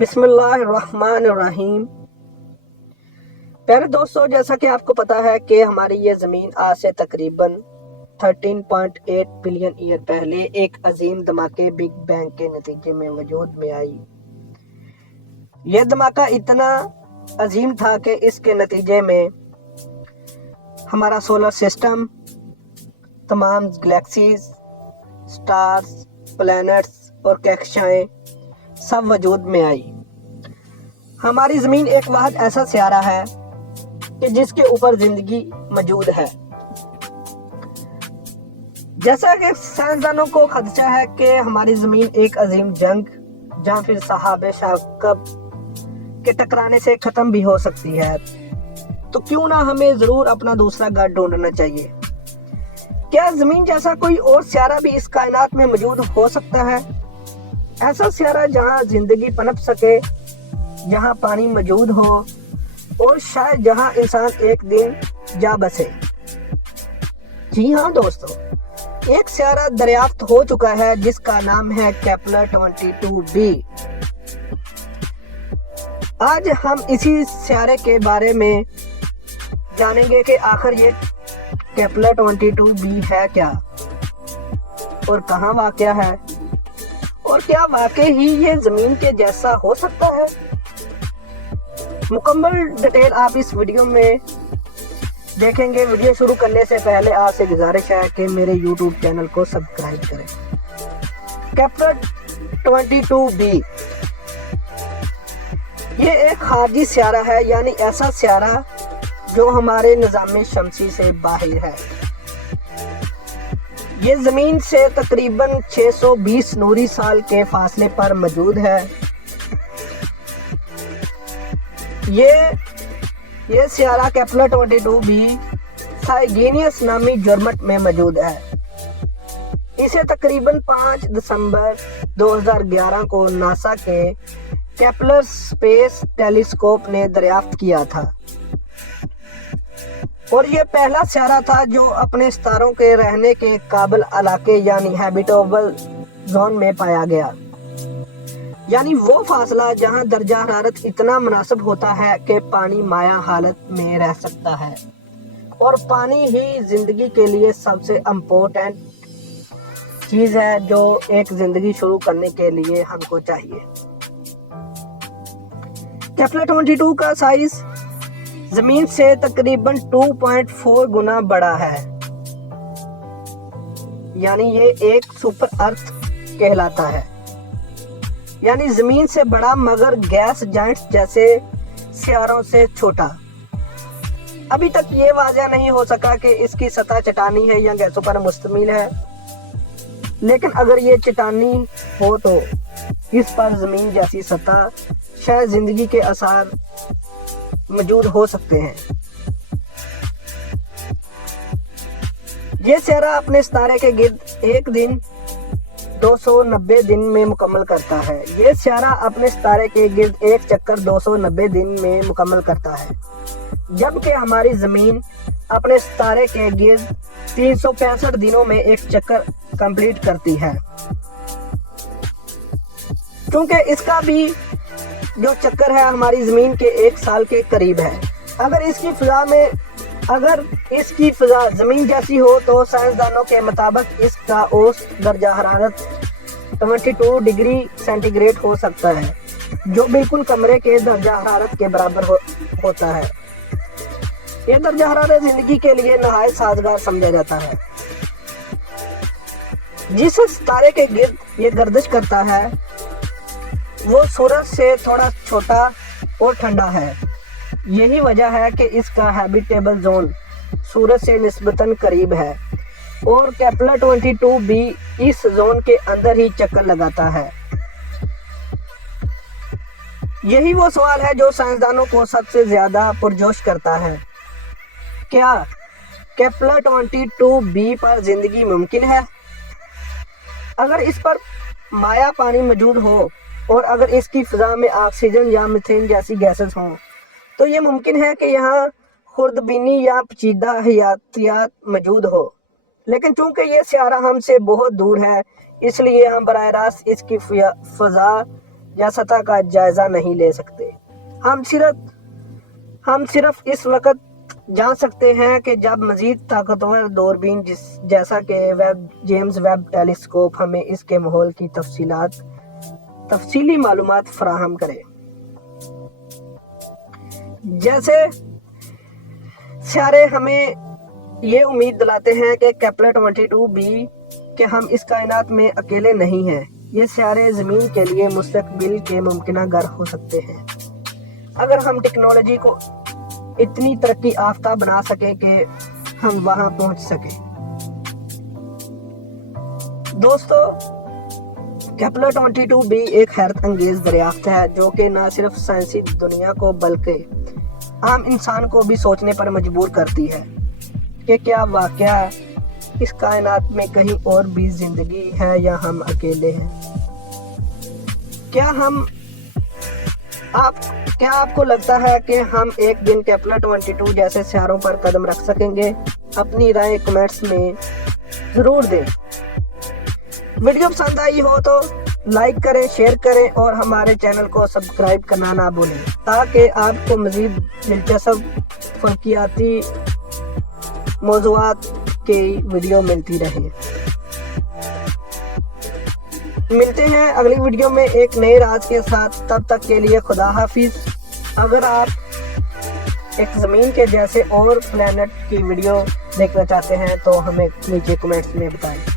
बिस्मिल्लाहिर्रहमानिर्रहीम। प्यारे दोस्तों, जैसा कि आपको पता है कि हमारी ये ज़मीन आज से तकरीबन 13.8 बिलियन ईयर पहले एक अजीम धमाके बिग बैंग के नतीजे में वजूद में आई। यह धमाका इतना अजीम था कि इसके नतीजे में हमारा सोलर सिस्टम, तमाम गैलेक्सीज, स्टार्स, प्लैनेट्स और कक्षाएं सब वजूद में आई। हमारी ज़मीन एक वाहिद ऐसा सियारा है कि जिसके ऊपर ज़िंदगी मौजूद है। जैसा कि साइंसदानों को खदशा है कि हमारी ज़मीन एक अजीम जंग या फिर सहाबे शाकब के टकराने से ख़त्म भी हो सकती है, तो क्यों ना हमें ज़रूर अपना दूसरा घर ढूंढना चाहिए। क्या ज़मीन जैसा कोई और सियारा भी इस कायनात में मौजूद हो सकता है? ऐसा सियारा जहां ज़िंदगी पनप सके, जहां पानी मौजूद हो और शायद जहां इंसान एक दिन जा बसे। जी हाँ दोस्तों, एक सियारा दरियाफ्त हो चुका है जिसका नाम है केपलर 22b। आज हम इसी सियारे के बारे में जानेंगे कि आखिर ये केपलर 22b है क्या और कहाँ वाक़या है, और क्या वाकई ही ये ज़मीन के जैसा हो सकता है। मुकम्मल डिटेल आप इस वीडियो में देखेंगे। वीडियो शुरू करने से पहले आपसे गुजारिश है कि मेरे YouTube चैनल को सब्सक्राइब करें। केपलर 22b ये एक खारजी सियारा है, यानी ऐसा सियारा जो हमारे निज़ाम शमसी से बाहर है। ये ज़मीन से तकरीबन 620 नूरी साल के फासले पर मौजूद है। ये सियारा केपलर 22b साइगिनियस नामी जुर्मट में मौजूद है। इसे तकरीबन 5 दिसंबर 2011 को नासा के केपलर स्पेस टेलीस्कोप ने दरियाफ्त किया था, और ये पहला सियारा था जो अपने सितारों के रहने के काबिल इलाके यानी हैबिटेबल जोन में पाया गया, यानी वो फासला जहां दर्जा हरारत इतना मुनासिब होता है कि पानी माया हालत में रह सकता है। और पानी ही जिंदगी के लिए सबसे इम्पोर्टेंट चीज़ है जो एक जिंदगी शुरू करने के लिए हमको चाहिए। केपलर 22 का साइज जमीन से तकरीबन 2.4 गुना बड़ा है, यानी ये एक सुपर अर्थ कहलाता है, यानी जमीन से बड़ा मगर गैस जाइंट्स जैसे सियारों से छोटा। अभी तक ये वाज़ह नहीं हो सका कि इसकी सतह चट्टानी है या गैसों पर मुश्तमिल है, लेकिन अगर ये चट्टानी हो तो इस पर जमीन जैसी सतह शायद जिंदगी के आसार मौजूद हो सकते हैं। ये सियारा अपने सितारे के गिर्द एक दिन 290 दिन में मुकम्मल करता है। ये सियारा अपने सितारे के गिर्द एक चक्कर 290 दिन में मुकम्मल करता है, जबकि हमारी ज़मीन अपने सितारे के गिर्द 365 दिनों में एक चक्कर कंप्लीट करती है। क्योंकि इसका भी जो चक्कर है हमारी ज़मीन के 1 साल के करीब है। अगर इसकी फ़िज़ा ज़मीन जैसी हो तो साइंसदानों के मुताबिक इसका औसत दर्जा हरारत 22 डिग्री सेंटीग्रेड हो सकता है, जो बिल्कुल कमरे के दर्जा हरारत के बराबर होता है। यह दर्जा हरारत ज़िंदगी के लिए नहायत साजगार समझा जाता है। जिस सितारे के गिर्द ये गर्दिश करता है वो सूरज से थोड़ा छोटा और ठंडा है। यही वजह है कि इसका हैबिटेबल जोन सूरज से निस्बतन करीब है, और केपलर 22b इस जोन के अंदर ही चक्कर लगाता है। यही वो सवाल है जो साइंसदानों को सबसे ज्यादा पुरजोश करता है। क्या केपलर 22b पर जिंदगी मुमकिन है? अगर इस पर माया पानी मौजूद हो और अगर इसकी फ़िज़ा में ऑक्सीजन या मीथेन जैसी गैसेस हों, तो ये मुमकिन है कि यहाँ खुर्दबीनी या पेचीदा हयातियात मौजूद हो। लेकिन चूंकि ये सियारा हमसे बहुत दूर है, इसलिए हम बराह रास्त इसकी फ़िज़ा یا سطح کا جائزہ نہیں لے سکتے۔ ہم صرف اس وقت جان سکتے ہیں کہ جب مزید طاقتور دوربین جیسا کہ جیمز ویب ٹیلیسکوپ ہمیں اس کے ماحول کی تفصیلی معلومات فراہم کرے۔ جیسے سیارے ہمیں یہ امید دلاتے ہیں کہ کیپلر 22b کہ ہم اس کائنات میں اکیلے نہیں ہیں۔ یہ سیارے زمین کے لیے مستقبل کے ممکنہ گھر ہو سکتے ہیں اگر ہم ٹیکنالوجی کو اتنی ترقی یافتہ بنا سکیں کہ ہم وہاں پہنچ سکیں۔ دوستو، کیپلر 22b ایک حیرت انگیز دریافت ہے جو کہ نہ صرف سائنسی دنیا کو بلکہ عام انسان کو بھی سوچنے پر مجبور کرتی ہے کہ کیا واقعہ اس کائنات میں کہیں اور بھی زندگی ہے یا ہم اکیلے ہیں۔ کیا آپ کو لگتا ہے کہ ہم ایک دن کیپلر 22 جیسے سیاروں پر قدم رکھ سکیں گے؟ اپنی رائے کمنٹس میں ضرور دیں۔ ویڈیو پسند آئی ہو تو لائک کریں، شیئر کریں اور ہمارے چینل کو سبسکرائب کرنا نہ بھولیں تاکہ آپ کو مزید دلچسپ فلکیاتی موضوعات کی ویڈیو ملتی رہے۔ ملتے ہیں اگلی ویڈیو میں ایک نئے راز کے ساتھ، تب تک کے لیے خدا حافظ۔ اگر آپ ایک زمین کے جیسے اور پلانٹ کی ویڈیو دیکھنا چاہتے ہیں تو ہمیں نیچے کمنٹس میں بتائیں۔